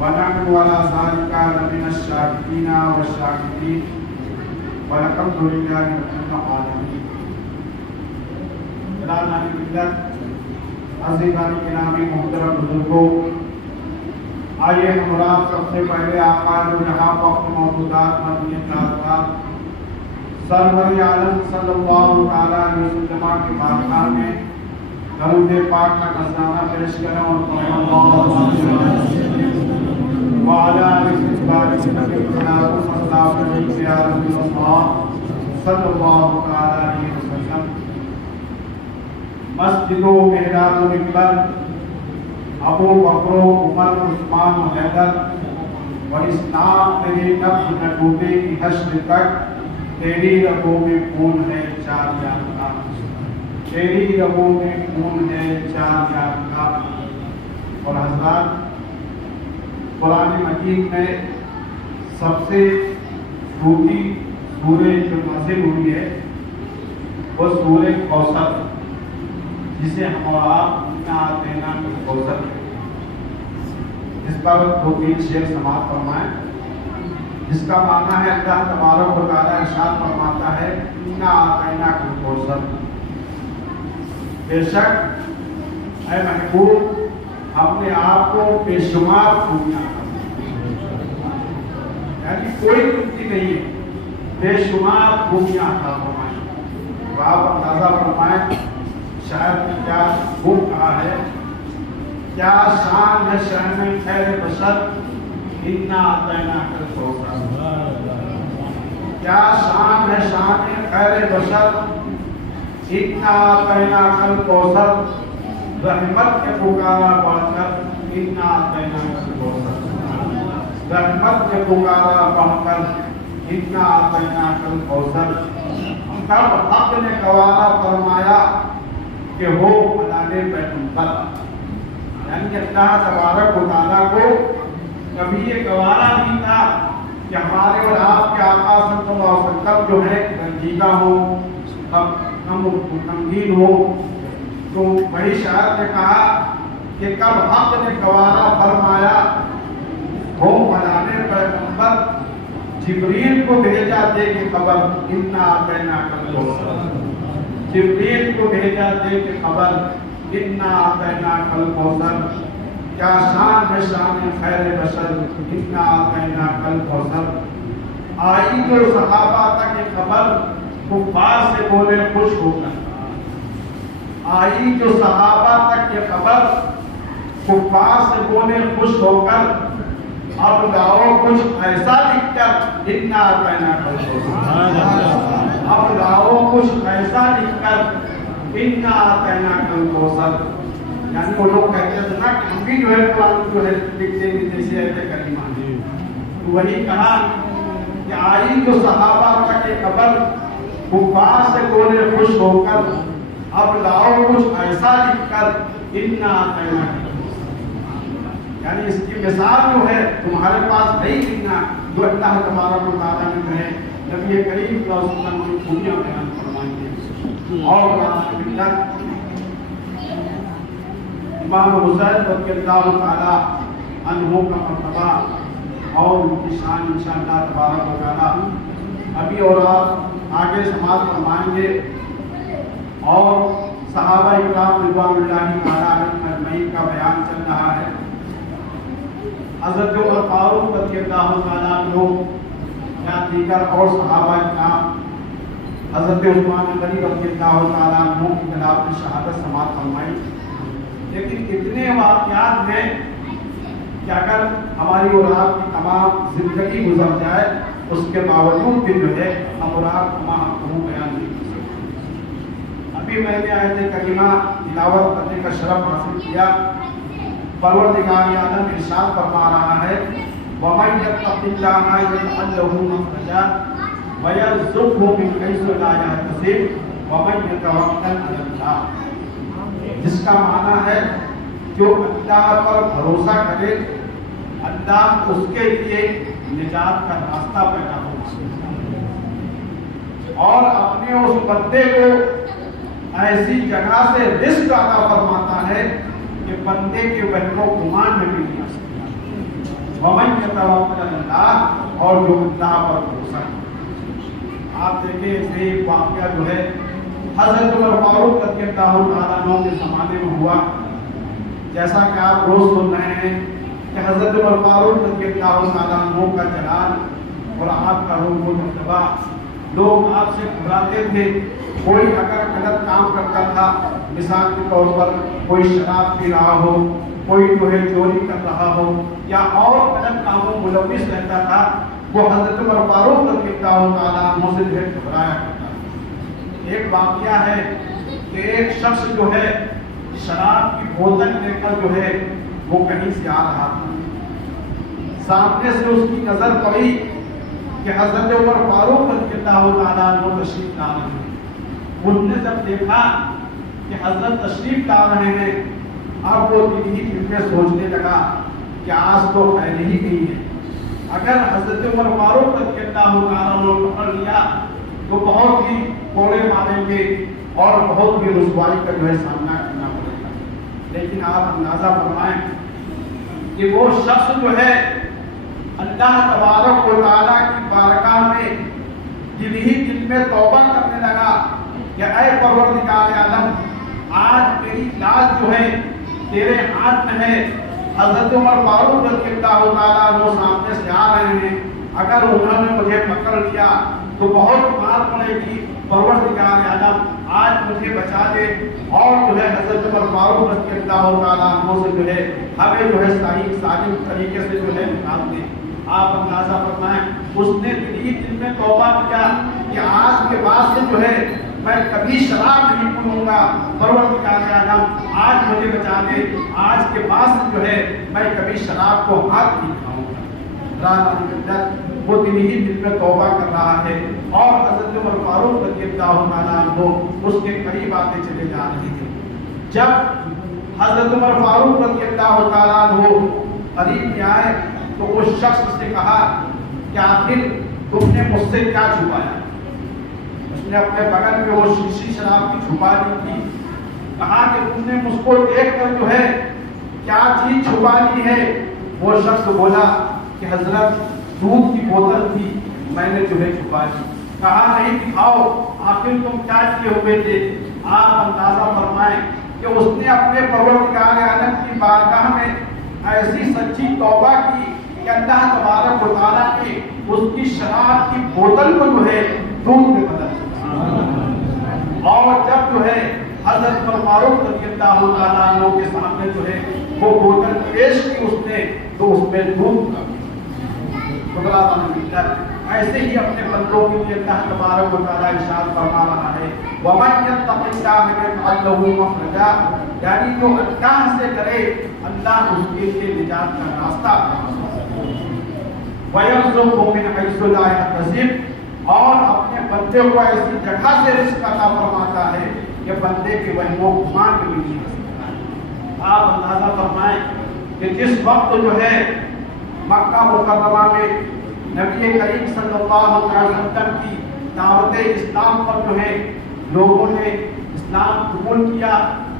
ونحن على ذلك لمن الشاكرين والشاكرين والحمد لله رب العالمين. علامہ ملت عزیزان گرامی محترم بزرگوں، آئیے ہم آپ سب سے پہلے آقا جو جہاں وقت موجودات مدنی تعلقات سرور عالم صلی اللہ علیہ وسلم کے بارگاہ میں درود پاک کا خزانہ پیش کریں اور وعلى صلی اللہ علیہ وسلم. مسجد و محراب و منبر ابو بکر و عمر عثمان و حیدر اور اسلام تیرے نفس نہ ٹوٹے کی حشر تک تیری رگوں میں خون ہے چار جان کا، تیری رگوں میں خون ہے چار جان کا. اور حضرات، قرآن مجید میں سب سے چھوٹی سورہ جو نازل ہوئی ہے وہ سورہ کوثر، جسے ہم اور آپ اعطیناک الکوثر ہے. اس پر دو تین شعر سماعت فرمائیں، جس کا معنی ہے اللہ تبارک و تعالیٰ ارشاد فرماتا ہے انا اعطیناک الکوثر، بے شک اے محبوب ہم نے آپ کو بے شمار خوبیاں عطا کی، یعنی کوئی کمتی نہیں ہے، بے شمار خوبیاں عطا فرمائیں. تو آپ اندازہ فرمائیں شاید کیا خوب کہا ہے، کیا شان ہے شان خیر بشر انا اعطیناک الکوثر، کیا شان ہے شان خیر بشر انا اعطیناک الکوثر. رحمت کے پکارا پڑھ کر انا اعطیناک الکوثر، رحمت کے پکارا پڑھ کر انا اعطیناک الکوثر. تب حق نے گوارا فرمایا کہ ہو بلانے پیغمبر، یعنی اللہ تبارک و تعالیٰ کو کبھی یہ گوارا نہیں تھا کہ ہمارے اور آپ کے آقا صلی اللہ علیہ وسلم جو ہے رنجیدہ ہو، غمگین ہو. تو وہی شاعر نے کہا کہ کب حق نے گوارا فرمایا ہو بلانے پیغمبر، جبریل کو بھیجا دے کے خبر انا اعطیناک الکوثر، جبریل کو بھیجا دے کے خبر انا اعطیناک الکوثر. کیا شان ہے شان خیر بشر انا اعطیناک الکوثر. آئی جو صحابہ تک یہ خبر کفار سے بولے خوش ہو کر، آئی جو صحابہ تک یہ خبر کفار سے بولے خوش ہو کر، اب لاؤ کچھ ایسا لکھ کر انا اعطیناک الکوثر، اب لاؤ کچھ ایسا لکھ کر انا اعطیناک الکوثر. یعنی وہ لوگ کہتے تھے نا کہ ہم بھی جو ہے قرآن جو ہے لکھتے ہیں جیسے ایسے کریمہ، تو وہی کہا کہ آئی جو صحابہ تک یہ خبر کفار سے بولے خوش ہو کر، اب لاؤ کچھ ایسا لکھ کر انا اعطیناک الکوثر. یعنی اس کی مثال جو ہے تمہارے پاس نہیں لکھنا جو اللہ تبارک و تعالیٰ نے کہے. نبی کریم صلی اللہ علیہ وسلم کی خوبیاں بیان فرمائیں گے. اور قرآن ملت امام حسین رضی اللہ تعالیٰ عنہ کا مرتبہ اور ان کی شان انشاءاللہ تبارک و تعالیٰ ابھی اور آپ آگے سماعت فرمائیں گے. اور صحابہ اکرام رضوان اللہ تعالیٰ علیہم اجمعین کا بیان چل رہا ہے. حضرت عمر فاروق رضی اللہ تعالیٰ عنہ یا دیگر اور صحابہ اکرام حضرت عثمان غنی رضی اللہ تعالیٰ عنہ کی خلاف شہادت سماعت فرمائی. لیکن اتنے واقعات ہیں کہ اگر ہماری اور آپ کی تمام زندگی گزر جائے اس کے باوجود بھی جو ہے ہم اور آپ تمام بیان نہیں کر سکتے. ابھی میں نے آیت کریمہ تلاوت کرنے کا شرف حاصل کیا. پروردگار عالم ارشاد فرما رہا ہے وَمَن يَتَّقِ اللَّهَ يَجْعَل لَّهُ مَخْرَجًا وَيَرْزُقْهُ مِنْ حَيْثُ لَا يَحْتَسِبُ وَمَن يَتَوَکَّلْ عَلَى اللَّهِ، جس کا معنی ہے جو اللہ پر بھروسہ کرے اللہ اس کے لیے نجات کا راستہ پیدا ہوگا، اور اپنے اس بندے کو ایسی جگہ سے رزق عطا فرماتا ہے کہ بندے کے وہم و گمان میں بھی نہیں آ سکتا. ومن یتوکل علی اللہ، اور جو اللہ پر بھروسہ کرے۔ آپ دیکھیں اسے ایک واقعہ جو ہے حضرت عمر فاروق رضی اللہ تعالیٰ عنہ کے زمانے میں ہوا، جیسا کہ آپ روز سن رہے ہیں کہ حضرت عمر فاروق رضی اللہ تعالیٰ عنہ کا جلال اور آپ کا روح و مرتبہ، لوگ آپ سے گھبراتے تھے۔ کوئی اگر غلط کام کرتا تھا، مثال کے طور پر کوئی شراب پی رہا ہو، کوئی جو ہے چوری کر رہا ہو یا اور غلط کاموں ملوث رہتا تھا، وہ حضرت عمر فاروق رضی اللہ تعالیٰ عنہ سے جو ہے گھبرایا کرتا تھا۔ ایک واقعہ ہے کہ ایک شخص جو ہے شراب کی بوتل لے کر جو ہے وہ کہیں سے آ رہا تھا، سامنے سے اس کی نظر پڑی کہ حضرت عمر فاروق رضی اللہ تعالیٰ عنہ تشریف لا رہے ہیں۔ اس نے جب دیکھا کہ حضرت تشریف لا رہے ہیں، اب وہ دل ہی دل میں سوچنے لگا کہ آج تو خیر ہی نہیں ہے، اگر حضرت عمر فاروق رضی اللہ تعالیٰ عنہ کو پکڑ لیا تو بہت ہی کوڑے ماریں گے اور بہت ہی رسوائی کا جو ہے سامنا کرنا پڑے گا۔ لیکن آپ اندازہ فرمائیں کہ وہ شخص جو ہے اللہ تبارک و تعالیٰ کی بارگاہ میں دل ہی دل میں توبہ کرنے لگا کہ اے پروردگار عالم، آج میری لاش جو ہے تیرے ہاتھ میں ہے۔ حضرت عمر فاروق رضی اللہ تعالیٰ عنہ سامنے سے آ رہے ہیں، اگر انہوں نے مجھے پکڑ لیا تو بہت مار پڑے گی، پروردگار عالم آج مجھے بچا دے، اور جو ہے حضرت عمر فاروق رضی اللہ تعالیٰ عنہ سے جو ہے ہمیں جو ہے صحیح سالم طریقے سے جو ہے نکال دے۔ آپ اندازہ فرمائیں، اس نے دل میں توبہ کیا کہ آج کے بعد سے جو ہے میں کبھی شراب نہیں پیوں گا، پروردگار عالم آج مجھے بچا دے، آج کے بعد سے جو ہے میں کبھی شراب کو ہاتھ نہیں کھاؤں گا۔ وہ دل ہی دل میں توبہ کر رہا ہے، اور حضرت عمر فاروق رضی اللہ تعالیٰ عنہ اس کے قریب آتے چلے جا رہے ہیں۔ جب حضرت عمر فاروق رضی اللہ تعالیٰ عنہ قریب میں آئے تو اس شخص سے کہا کہ آخر تم نے مجھ سے کیا چھپایا؟ اس نے اپنے بغل میں وہ شیشی شراب کی چھپا دی تھی، کہا کہ تم نے مجھ کو دیکھ کر جو ہے کیا چیز چھپا لی ہے؟ وہ شخص بولا کہ حضرت دودھ کی بوتل تھی، میں نے جو ہے چھپا لی۔ کہا نہیں دکھاؤ، آخر تم کیا کیے ہوئے تھے؟ آپ اندازہ فرمائیں کہ اس نے اپنے پروردگار عالم کی بارگاہ میں ایسی سچی توبہ کی کہ اللہ تبارک و تعالیٰ نے اس کی شراب کی بوتل کو جو ہے دودھ میں بدل دیا، اور جب جو ہے حضرت عمر فاروق رضی اللہ تعالیٰ عنہ کے سامنے جو ہے وہ بوتل پیش کی اس نے تو اس میں دودھ کا ایسے ہی اپنے بندوں کے لیے اللہ تبارک و تعالیٰ ارشاد فرما رہا ہے وَمَن يَتَّقِ اللَّهَ يَجْعَل لَّهُ مَخْرَجًا، یعنی جو اللہ سے ڈرے اللہ اس کے لیے نجات کا راستہ وَيَرْزُقْهُ مِنْ حَيْثُ لَا يَحْتَسِبُ، اور اپنے بندے کو ایسی جگہ سے رزق عطا فرماتا ہے کہ بندے کے وہم و گمان بھی نہیں ہو سکتا۔ آپ اندازہ فرمائیں کہ جس وقت جو ہے مکہ مکرمہ میں نبی کریم صلی اللہ علیہ وسلم کی دعوت اسلام پر جو ہے لوگوں نے اسلام قبول کیا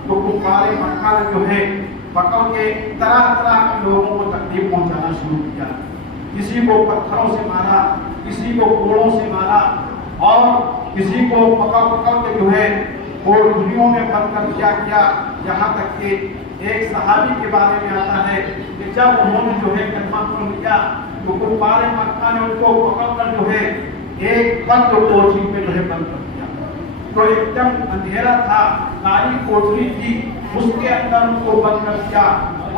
تو کفار مکہ نے جو ہے پکڑ کے طرح طرح کے لوگوں کو تکلیف پہنچانا شروع کیا، کسی کو پتھروں سے مارا، کسی کو کوڑوں سے مارا، اور کسی کو پکڑ کے جو ہے کوڑیوں میں بند کر دیا گیا، یہاں تک کہ ایک صحابی کے بارے میں آتا ہے کہ جب انہوں نے جو ہے کلمہ پڑھ لیا تو کفار مکہ نے ان کو پکڑ کر جو ہے ایک بند کوٹری میں جو ہے بند کر دیا، تو ایک دم اندھیرا تھا، کالی کوٹری تھی، اس کے اندر ان کو بند کر دیا،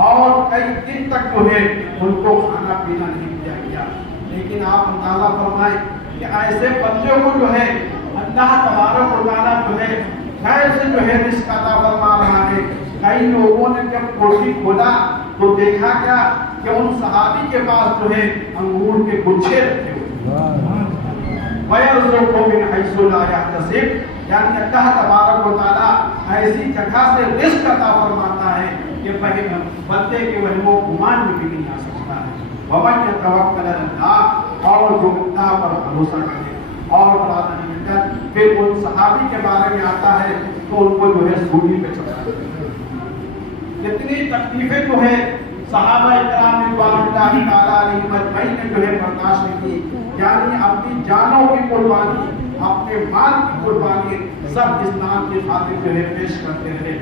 اور کئی دن تک جو ہے ان کو کھانا پینا نہیں دیا گیا۔ لیکن آپ اندازہ فرمائیں کہ ایسے بندوں کو جو ہے اللہ تبارک و تعالیٰ جو ہے کیسے جو ہے رزق عطا فرما رہا ہے۔ کئی لوگوں نے جب کوٹری کھولا تو دیکھا کیا کہ ان صحابی کے پاس جو ہے انگور کے گچھے رکھے ہوئے، وَيَرْزُقْهُ مِنْ حَيْثُ لَا يَحْتَسِبُ، یعنی اللہ تبارک و تعالیٰ ایسی جگہ سے رزق عطا فرماتا ہے کہ بندے کے وہم و گمان میں بھی نہیں آ سکتا ہے۔ وَمَن يَتَوَکَّلْ عَلَى اللَّهِ، اور جو اللہ پر بھروسہ کرے۔ اور پھر ان صحابی کے بارے میں آتا ہے تو ان کو جو ہے سولی پہ چڑھا دیا۔ اتنی تکلیفیں جو ہے صحابہ کرام رضوان اللہ تعالیٰ جو ہے برداشت کی، یعنی اپنی جانوں کی قربانی، اپنے مال کی قربانی سب اسلام کی خاطر جو ہے پیش کرتے رہے۔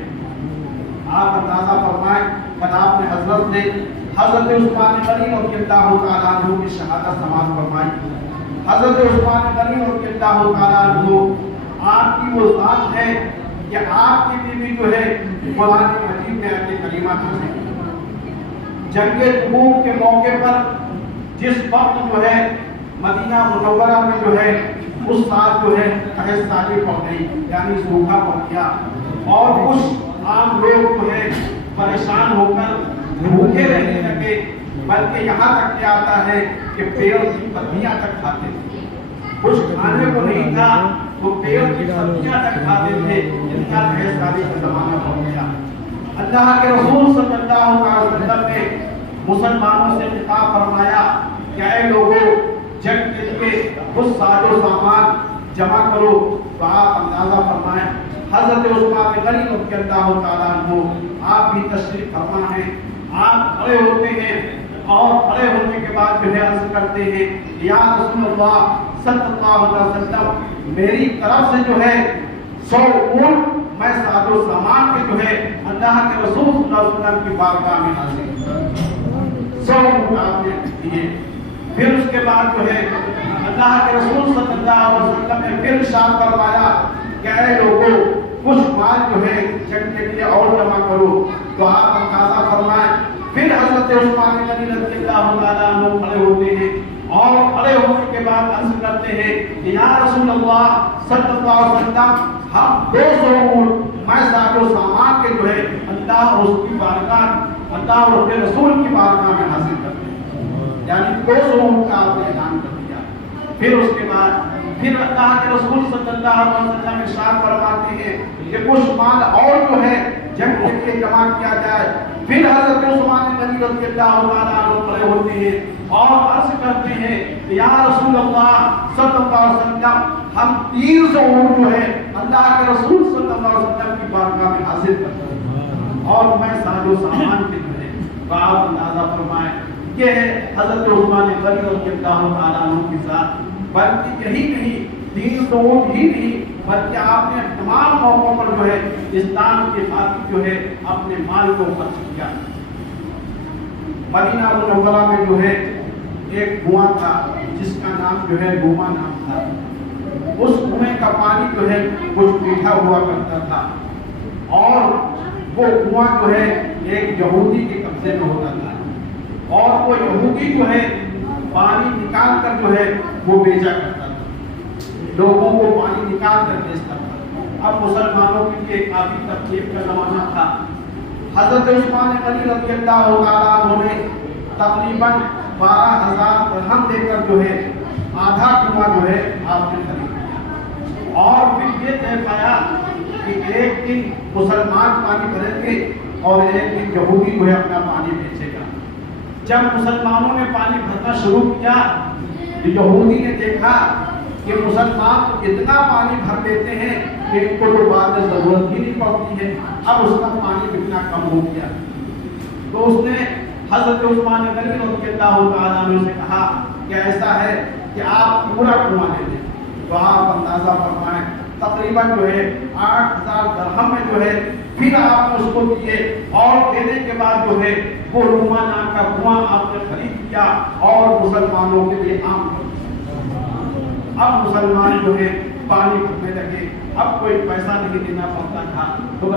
آپ اندازہ فرمائیں، کل آپ نے حضرت عثمان غنی رضی اللہ تعالیٰ عنہ کی شہادت سماعت فرمائی۔ حضرت عثمان غنی رضی اللہ تعالیٰ عنہ آپ کی وہ ذات ہے کہ آپ کی بیوی جو ہے قرآن مجید میں اپنے کلمات میں جنگ تبوک کے موقع پر جس وقت جو ہے مدینہ منورہ میں جو ہے اس سال جو ہے قحط سالی پڑ گئی، یعنی سوکھا پڑ گیا، اور کچھ عام لوگ جو ہے پریشان ہو کر بھوکے رہنے لگے، بلکہ یہاں تک کیا آتا ہے کہ پیڑ کی پتیاں تک کھاتے تھے، کچھ کھانے کو نہیں تھا تو پیڑ کی پتیاں تک کھاتے تھے۔ ان کا قحط سالی کا زمانہ پڑ گیا۔ اللہ کے رسول صلی اللہ علیہ وسلم نے مسلمانوں سے خطاب فرمایا کہ اے لوگوں، جنگ کے لیے کچھ ساز و سامان جمع کرو۔ تو آپ اندازہ فرمائیں، حضرت عثمان غنی رضی اللہ تعالیٰ عنہ آپ بھی تشریف فرما ہیں، آپ کھڑے ہوتے ہیں اور کھڑے ہونے کے بعد جو ہے عرض کرتے ہیں یا رسول اللہ صلی اللہ علیہ وسلم، میری طرف سے جو ہے 100 اونٹ میں ساز و سامان کے جو ہے اللہ کے رسول صلی اللہ علیہ وسلم کی بارگاہ میں حاضر ہوں۔ 100 اونٹ آپ نے دیے۔ پھر اس کے بعد جو ہے اللہ کے رسول صلی اللہ علیہ وسلم نے پھر ارشاد فرمایا کہ اے لوگوں، کچھ مال جو ہے جنگ کے لیے اور جمع کرو۔ تو آپ اندازہ فرمائیں، پھر حضرت عثمان غنی رضی اللہ تعالیٰ عنہ کھڑے ہوتے ہیں اور کھڑے ہونے کے بعد عرض کرتے ہیں کہ یا رسول اللہ صلی اللہ علیہ وسلم، ہم 200 اونٹ میں ساز و سامان کے جو ہے اللہ اور اس کی بارگاہ، اللہ اور اس کے رسول کی بارگاہ میں حاضر کرتے ہیں، یعنی 200 اونٹ کا آپ نے اعلان کر دیا۔ پھر اس کے بعد پھر اللہ کے رسول صلی اللہ علیہ وسلم ارشاد فرماتے ہیں کہ کچھ مال اور جو ہے جنگ کے لیے جمع کیا جائے۔ پھر حضرت عثمان غنی رضی اللہ تعالیٰ عنہ کھڑے ہوتے ہیں اور عرض کرتے ہیں کہ یا رسول اللہ صلی اللہ علیہ وسلم، ہم 300 اونٹ جو ہے اللہ کے رسول صلی اللہ علیہ وسلم کی بارگاہ میں حاضر کرتے ہیں، اور میں ساز و سامان کے جو ہے آپ اندازہ فرمائیں، یہ ہے حضرت عثمان غنی رضی اللہ تعالیٰ عنہ کی ذات۔ بلکہ یہی نہیں، 300 اونٹ ہی نہیں، بلکہ آپ نے تمام موقعوں پر جو ہے اسلام کی خاطر جو ہے اپنے مال کو خرچ کیا۔ مدینہ منورہ میں جو ہے ایک کنواں تھا جس کا نام جو ہے گوما نام تھا۔ اس کنویں کا پانی جو ہے کچھ میٹھا ہوا کرتا تھا، اور وہ کنواں جو ہے ایک یہودی کے قبضے میں ہوتا تھا، اور وہ یہودی جو ہے پانی نکال کر جو ہے وہ بیچا کرتا تھا، لوگوں کو پانی نکال کر بیچتا تھا۔ اب مسلمانوں کے لیے کافی تکلیف کا زمانہ تھا۔ حضرت عثمان غنی رضی اللہ تعالیٰ عنہ نے تقریباً 12,000 درہم دے کر جو ہے آدھا کنواں جو ہے آپ نے خرید لیا، اور پھر یہ طے پایا کہ ایک دن مسلمان پانی بھریں گے اور ایک دن یہودی جو ہے اپنا پانی بیچے گا۔ جب مسلمانوں نے پانی بھرنا شروع کیا، یہودی نے دیکھا کہ مسلمان اتنا پانی بھر دیتے ہیں کہ ان کو تو بعد میں ضرورت ہی نہیں پڑتی ہے، اب اس کا پانی کتنا کم ہو گیا۔ تو اس نے حضرت عثمان غنی رضی اللہ تعالیٰ عنہ سے کہا کہ ایسا ہے کہ آپ پورا کنواں لے لیں۔ تو آپ اندازہ فرمائیں، تقریباً جو ہے 8,000 درہم میں جو ہے پھر آپ نے اس کو دیے، اور دینے کے بعد جو ہے وہ روما نام کا کنواں آپ نے خرید کیا اور مسلمانوں کے لیے عام کر دیا۔ اب مسلمان جو ہے پانی بھرنے لگے، اب کوئی پیسہ نہیں دینا پڑتا تھا۔ تو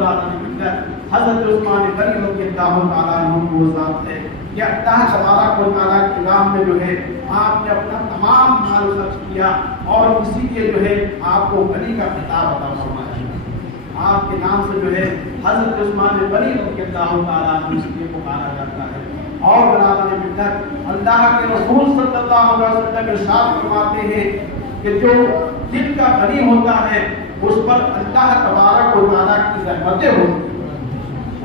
حضرت عثمان غنی رضی اللہ تعالیٰ عنہ کی وہ ذات ہے کہ اللہ تبارک و تعالیٰ کی راہ میں جو ہے آپ نے اپنا تمام مال خرچ کیا، اور اسی لیے جو ہے آپ کو غنی کا خطاب عطا فرمایا۔ آپ کے نام سے جو ہے حضرت عثمان غنی رضی اللہ تعالیٰ عنہ سے پکارا جاتا ہے۔ اور برادر ملت، اللہ کے رسول صلی اللہ علیہ وسلم ارشاد فرماتے ہیں کہ جو دل کا غنی ہوتا ہے اس پر اللہ تبارک و تعالیٰ کی رحمتیں ہوتی ہیں،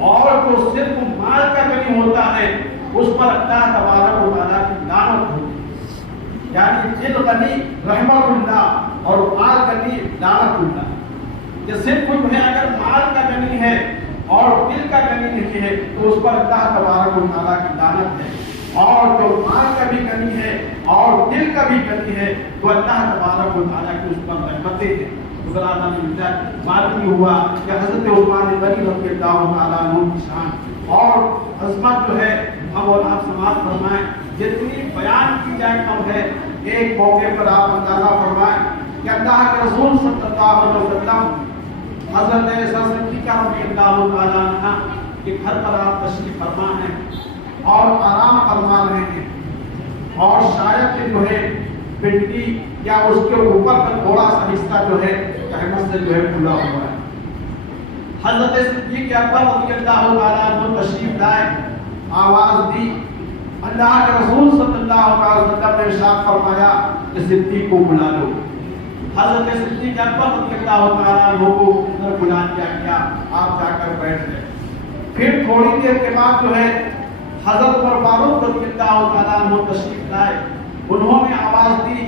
اور جو صرف مال کا غنی ہوتا ہے اس پر اللہ تبارک و تعالیٰ کی لعنت ہوتی ہے۔ یعنی دل غنی رحمت اللہ اور مال غنی لعنت اللہ۔ کہ صرف جو ہے اگر مال کا غنی ہے اور دل کا غنی نہیں ہے تو اس پر اللہ تبارک و تعالیٰ کی لعنت ہے۔ اور جو مال کا بھی کمی ہے اور دل کا بھی کمی ہے تو اللہ تبارک و تعالیٰ کی اس پر رحمتیں ہیں۔ معلوم ہوا کہ حضرت عثمان غنی رضی اللہ تعالیٰ عنہ کی شان اور عظمت جو ہے ہم اور آپ سماعت فرمائیں، جتنی بیان کی جائے کم ہے۔ ایک موقع پر آپ اندازہ فرمائیں کہ اللہ کے رسول صلی اللہ علیہ وسلم حضرت صدیقہ رضی اللہ تعالیٰ عنہ کے گھر پر آپ تشریف فرما ہیں اور آرام فرما رہے ہیں، اور شاید کہ جو ہے پنڈی یا اس کے اوپر کا تھوڑا سا حصہ جو ہے رحمت سے جو ہے کھلا ہوا ہے۔ حضرت صدیق اکبر رضی اللہ تعالیٰ عنہ تشریف لائے، آواز دی، اللہ کے رسول صلی اللہ علیہ وسلم نے ارشاد فرمایا کہ صدیق کو بلا لو۔ حضرت صدیق اکبر رضی اللہ تعالیٰ عنہ کو اندر بلا دیا گیا، آپ جا کر بیٹھ گئے۔ پھر تھوڑی دیر کے بعد جو ہے حضرت عمر فاروق رضی اللہ تعالیٰ عنہ تشریف لائے، انہوں نے آواز دی،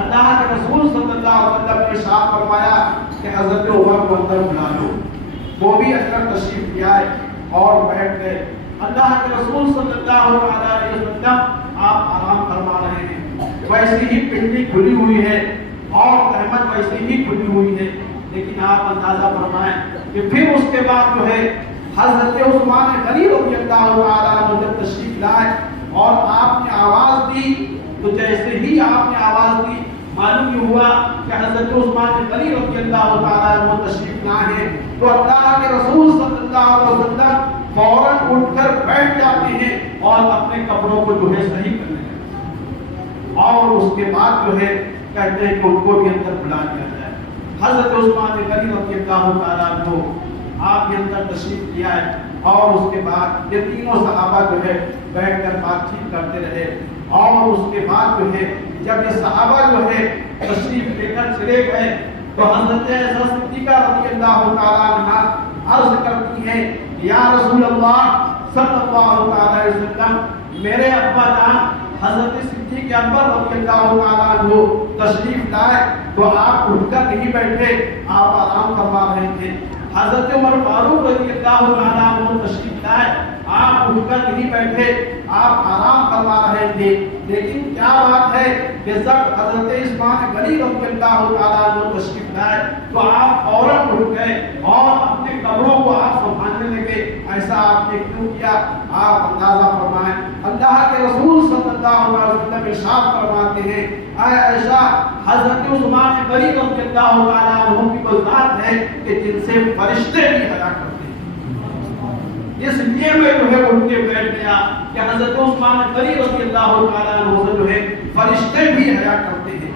اللہ کے رسول صلی اللہ علیہ وسلم نے ارشاد فرمایا کہ حضرت عمر کو اندر بلا لو۔ وہ بھی اندر تشریف لے آئے اور بیٹھ گئے۔ اللہ کے رسول صلی اللہ علیہ وسلم آپ آرام فرما رہے ہیں، ویسے ہی پنڈلی کھلی ہوئی ہے اور رحمت ویسے ہی کھلی ہوئی ہے، لیکن آپ اندازہ فرمائیں کہ پھر اس کے بعد جو ہے حضرت عثمان غنی رضی اللہ تعالیٰ عنہ جب تشریف لائے اور آپ نے آواز دی، تو جیسے ہی آپ نے آواز دی معلوم یہ ہوا کہ حضرت عثمان غنی رضی اللہ تعالیٰ عنہ تشریف لائے ہیں، تو اللہ کے رسول صلی اللہ علیہ وسلم فوراً اٹھ کر بیٹھ جاتے ہیں اور اپنے کپڑوں کو جو ہے صحیح کرنے لگتے ہیں، اور اس کے بعد جو ہے کہتے ہیں کہ ان کو بھی اندر بلا دیا جائے۔ حضرت عثمان غنی رضی اللہ تعالیٰ عنہ آپ کے اندر تشریف لے آئے، اور اس کے بعد یہ تینوں صحابہ جو ہے بیٹھ کر بات چیت کرتے رہے، اور اس کے بعد جو ہے جب یہ صحابہ جو ہے تشریف لے کر چلے گئے تو حضرت صدیقہ رضی اللہ تعالیٰ عنہ عرض کرتی ہیں، یا رسول اللہ صلی اللہ علیہ وسلم، میرے ابا جان حضرت صدیق اکبر رضی اللہ تعالیٰ عنہ تشریف لائے تو آپ اٹھ کر نہیں بیٹھے، آپ آرام فرما رہے تھے۔ حضرت عمر فاروق رضی اللہ تعالیٰ عنہ تشریف لائے، آپ اٹھ کر نہیں بیٹھے، آپ آرام فرما رہے تھے، لیکن کیا بات ہے کہ جب حضرت عثمان غنی رضی اللہ تعالیٰ عنہ تشریف لائے تو آپ فوراً اٹھ گئے اور اپنے کپڑوں کو آپ سنبھالنے لگے، ایسا آپ نے کیوں کیا؟ آپ اندازہ فرمائیں، اللہ کے رسول صلی اللہ علیہ وسلم ارشاد فرماتے ہیں، اے عائشہ، حضرت عثمان غنی رضی اللہ تعالیٰ عنہ کی وہ ذات ہے کہ جن سے فرشتے بھی حیا کرتے ہیں۔ اس لیے میں جو ہے ان کے بیٹھ گیا کہ حضرت عثمان غنی رضی اللہ تعالیٰ عنہ سے جو ہے فرشتے بھی حیا کرتے ہیں۔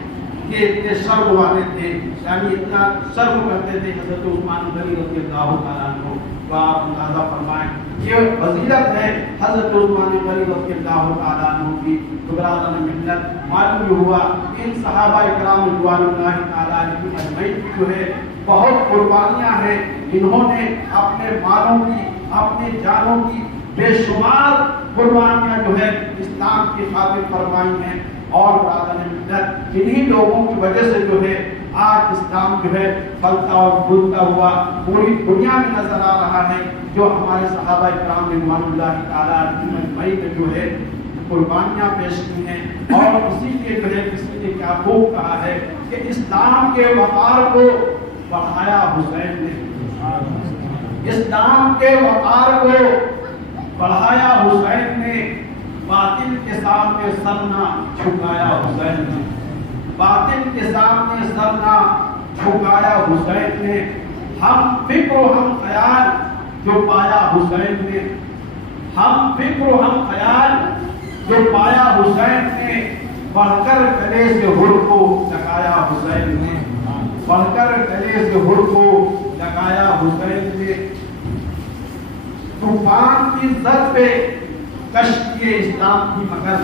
یہ اتنے شرم والے تھے، یعنی اتنا شرم کرتے تھے حضرت عثمان غنی رضی اللہ تعالیٰ عنہ، تو آپ اندازہ فرمائیں یہ فضیلت ہے حضرت عثمان غنی رضی اللہ تعالیٰ عنہ کی۔ برادران ملت، معلوم ہوا ان صحابہ اکرام رضوان اللہ تعالیٰ علیہم اجمعین کی جو ہے بہت قربانیاں ہیں، انہوں نے اپنے مالوں کی، اپنی جانوں کی بے شمار قربانیاں جو ہے اسلام کی خاطر فرمائی ہیں، اور برادران ملت انہی لوگوں کی وجہ سے جو ہے آج اسلام جو ہے پھلتا اور پھولتا ہوا پوری دنیا میں نظر آ رہا ہے، جو ہمارے صحابہ اکرام رضوان اللہ تعالیٰ علیہم اجمعین نے جو ہے قربانیاں پیش کی ہیں۔ اور اسی کے جو ہے کسی نے کیا خوب کہا ہے کہ اسلام کے وقار کو بڑھایا حسین نے، اسلام کے وقار کو بڑھایا حسین نے، باطل کے سامنے سر نہ جھکایا حسین نے، باطل کے سامنے سر نہ جھکایا حسین نے، ہم فکر و ہم خیال جو پایا حسین نے، ہم فکر و ہم خیال جو پایا حسین نے، بڑھ کر گلے سے ہر کو لگایا حسین نے، بڑھ کر گلے سے ہر کو لگایا حسین نے، طوفان کی زد پہ کشتی اسلام کی مگر،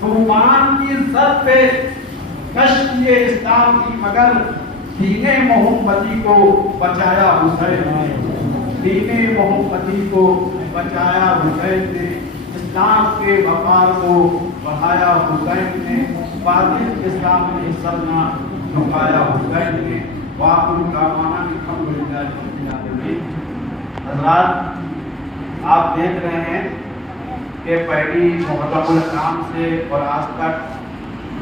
طوفان کی زد پہ کشتی اسلام کی مگر، دین محمدی کو بچایا حسین نے، دین محمدی کو بچایا حسین نے، اسلام کے وقار کو بڑھایا حسین نے، باطل کے سامنے سر نہ جھکایا حسین نے۔ وآخر دعوانا الحمدللہ رب العالمین۔ حضرات، آپ دیکھ رہے ہیں کہ پہلی محرم الحرام سے اور آج تک